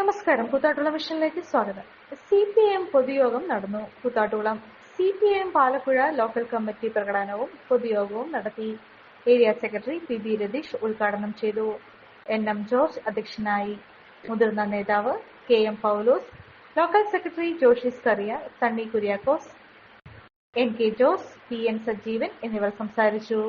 നമസ്കാരം. കൂത്താട്ടുകുളം മിഷനിലേക്ക് സ്വാഗതം. C P M പൊതുയോഗം നടന്നു. Koothattukulam C P M Palappuzha local committee പ്രകടനവും പൊതുയോഗവും നടത്തി. Area secretary P B Ratheesh ഉദ്ഘാടനം ചെയ്തു. എൻ എം ജോർജ് അധ്യക്ഷനായി. മുതിർന്ന നേതാവ് K M Paulose local secretary Joshis Kariya Sunny Kuriakose N K Jose P N Sajeevan എന്നിവർ സംസാരിച്ചു.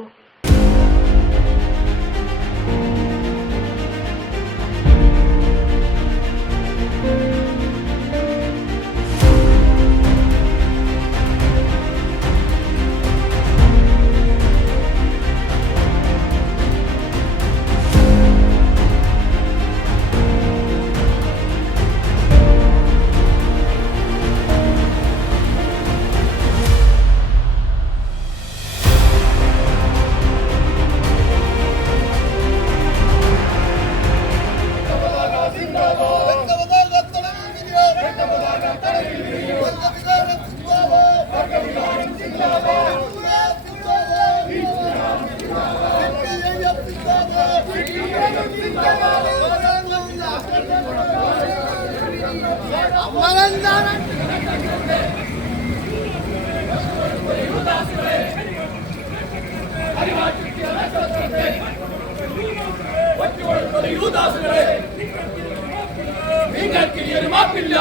നിങ്ങൾക്കിനി ഒരു മാപ്പില്ല.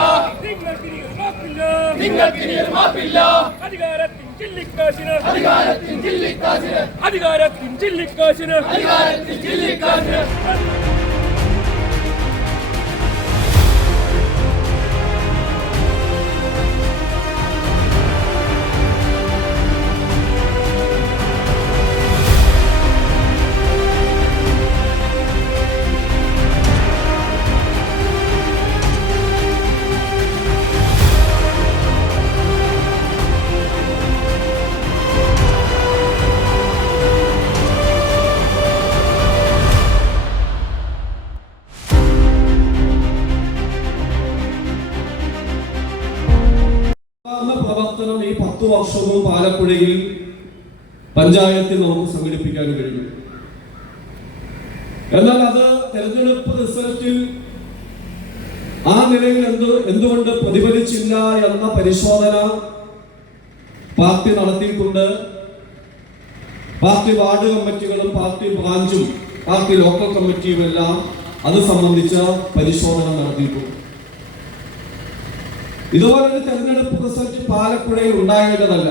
നിങ്ങൾക്കിനി ഒരു മാപ്പില്ല അധികാരത്തിൻ ചില്ലിക്കാശിന്. അധികാരത്തിൻ ചില്ലിക്കാശിന്. അധികാരത്തിൻ ചില്ലിക്കാശിന്. അധികാരത്തിൻ ജില്ലിക്കാശിന് സാധാരണ പ്രവർത്തനം ഈ പത്തു വർഷവും പാലപ്പുഴയിൽ പഞ്ചായത്തിൽ നമുക്ക് സംഘടിപ്പിക്കാൻ കഴിഞ്ഞു എന്നാൽ അത് തെരഞ്ഞെടുപ്പ് റിസൾട്ടിൽ ആ നിലയിൽ എന്ത് എന്തുകൊണ്ട് പ്രതിഫലിച്ചില്ല എന്ന പരിശോധന പാർട്ടി നടത്തിയിട്ടുണ്ട്. പാർട്ടി വാർഡ് കമ്മിറ്റികളും പാർട്ടി ബ്രാഞ്ചും പാർട്ടി ലോക്കൽ കമ്മിറ്റിയും എല്ലാം അത് സംബന്ധിച്ച പരിശോധന നടത്തിയിട്ടുണ്ട്. ഇതുപോലൊരു തെരഞ്ഞെടുപ്പ് റിസൾട്ട് പാലക്കുഴയിൽ ഉണ്ടാകേണ്ടതല്ല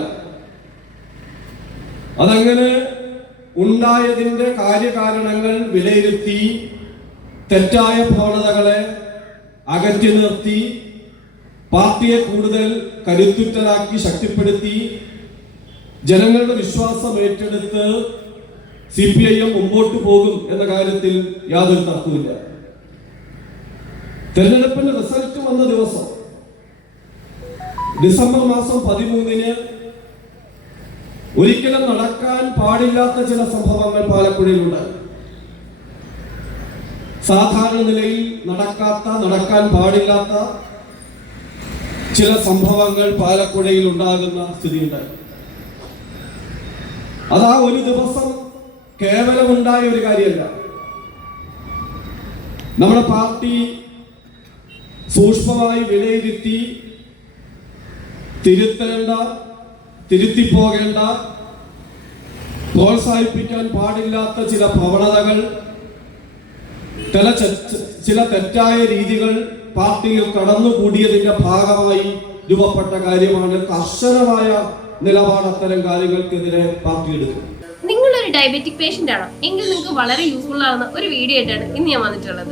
അതങ്ങനെ ഉണ്ടായതിന്റെ കാര്യകാരണങ്ങൾ വിലയിരുത്തി തെറ്റായ പ്രവണതകളെ അകറ്റി നിർത്തി പാർട്ടിയെ കൂടുതൽ കരുത്തുറ്റരാക്കി ശക്തിപ്പെടുത്തി ജനങ്ങളുടെ വിശ്വാസം ഏറ്റെടുത്ത് സി പി ഐ എം മുമ്പോട്ട് പോകും എന്ന കാര്യത്തിൽ യാതൊരു തർക്കവുമില്ല. തെരഞ്ഞെടുപ്പിന്റെ റിസൾട്ട് വന്ന ദിവസം ഡിസംബർ മാസം പതിമൂന്നിന് ഒരിക്കലും നടക്കാൻ പാടില്ലാത്ത ചില സംഭവങ്ങൾ പാലപ്പുഴയിലുണ്ട് സാധാരണ നിലയിൽ നടക്കാത്ത നടക്കാൻ പാടില്ലാത്ത ചില സംഭവങ്ങൾ പാലപ്പുഴയിൽ ഉണ്ടാകുന്ന സ്ഥിതിയുണ്ട്. അതാ ഒരു ദിവസം കേവലം ഉണ്ടായ ഒരു കാര്യമല്ല. നമ്മുടെ പാർട്ടി സൂക്ഷ്മമായി വിലയിരുത്തി തിരുത്തേണ്ട തിരുത്തിപ്പോകേണ്ട പ്രോത്സാഹിപ്പിക്കാൻ പാടില്ലാത്ത ചില പ്രവണതകൾ ചില തെറ്റായ രീതികൾ പാർട്ടിയിൽ കടന്നുകൂടിയതിന്റെ ഭാഗമായി രൂപപ്പെട്ട കാര്യമാണ് കർശനമായ നിലപാട് അത്തരം കാര്യങ്ങൾക്കെതിരെ പാർട്ടി നിങ്ങൾ നിങ്ങളൊരു ഡയബറ്റിക് പേഷ്യന്റ് ആണോ? എങ്കിൽ നിങ്ങൾക്ക് വളരെ യൂസ്ഫുൾ ആവുന്ന ഒരു വീഡിയോ ആയിട്ടാണ് ഇന്ന് ഞാൻ വന്നിട്ടുള്ളത്.